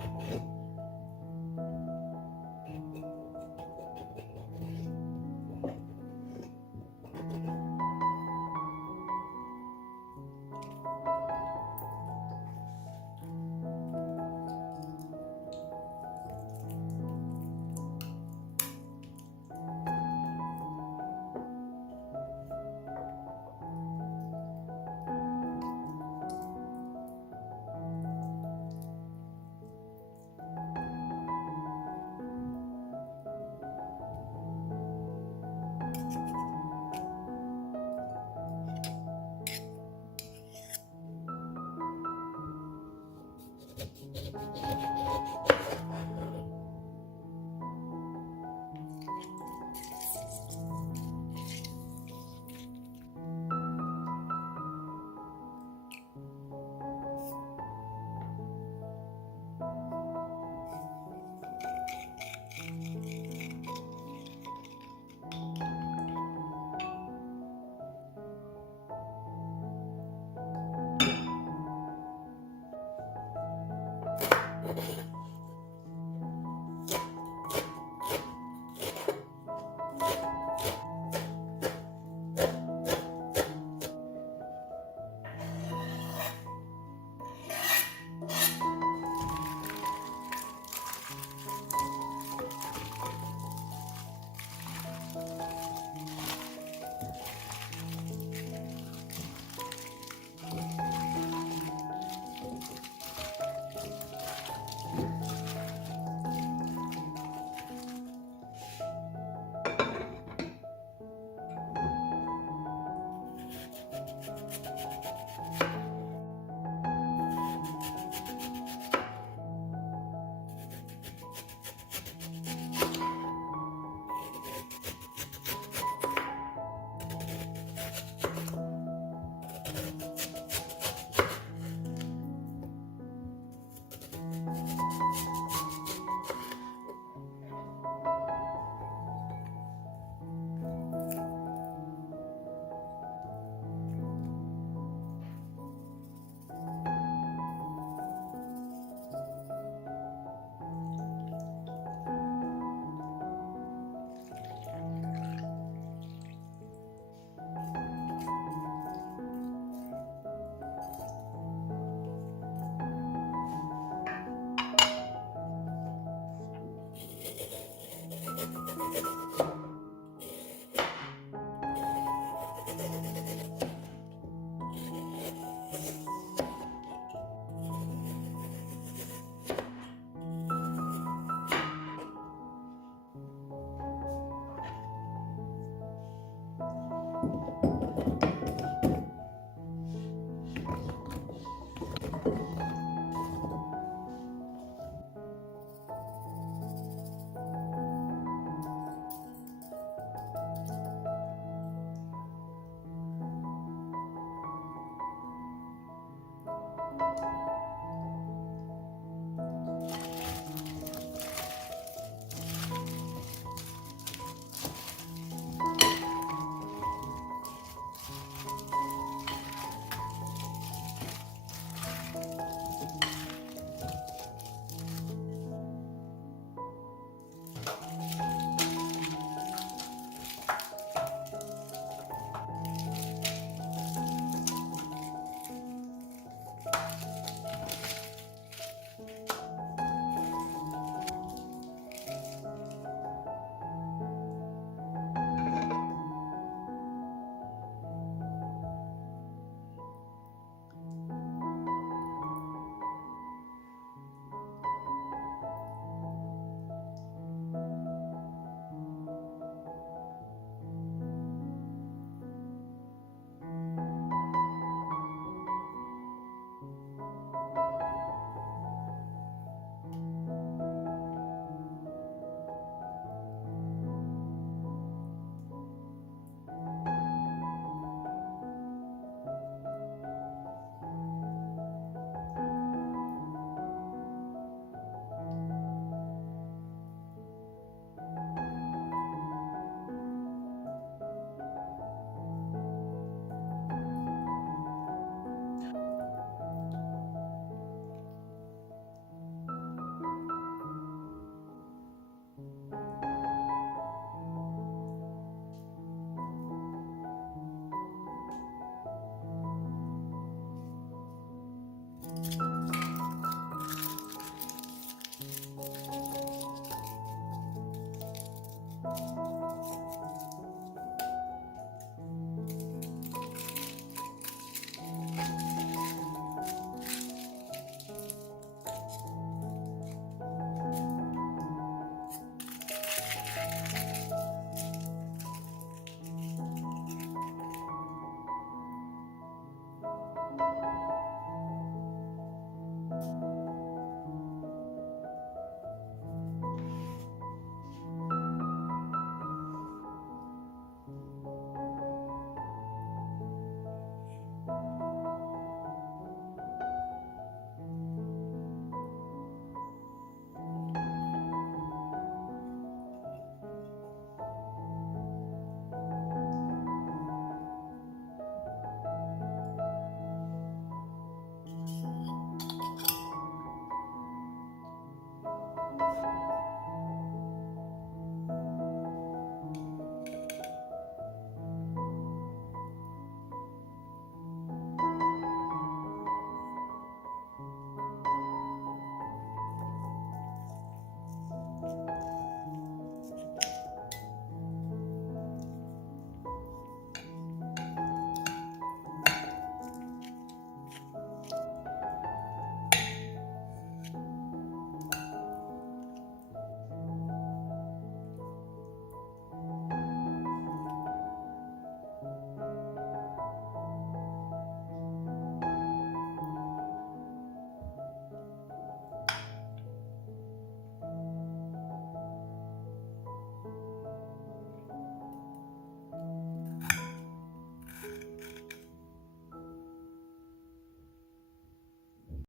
Thank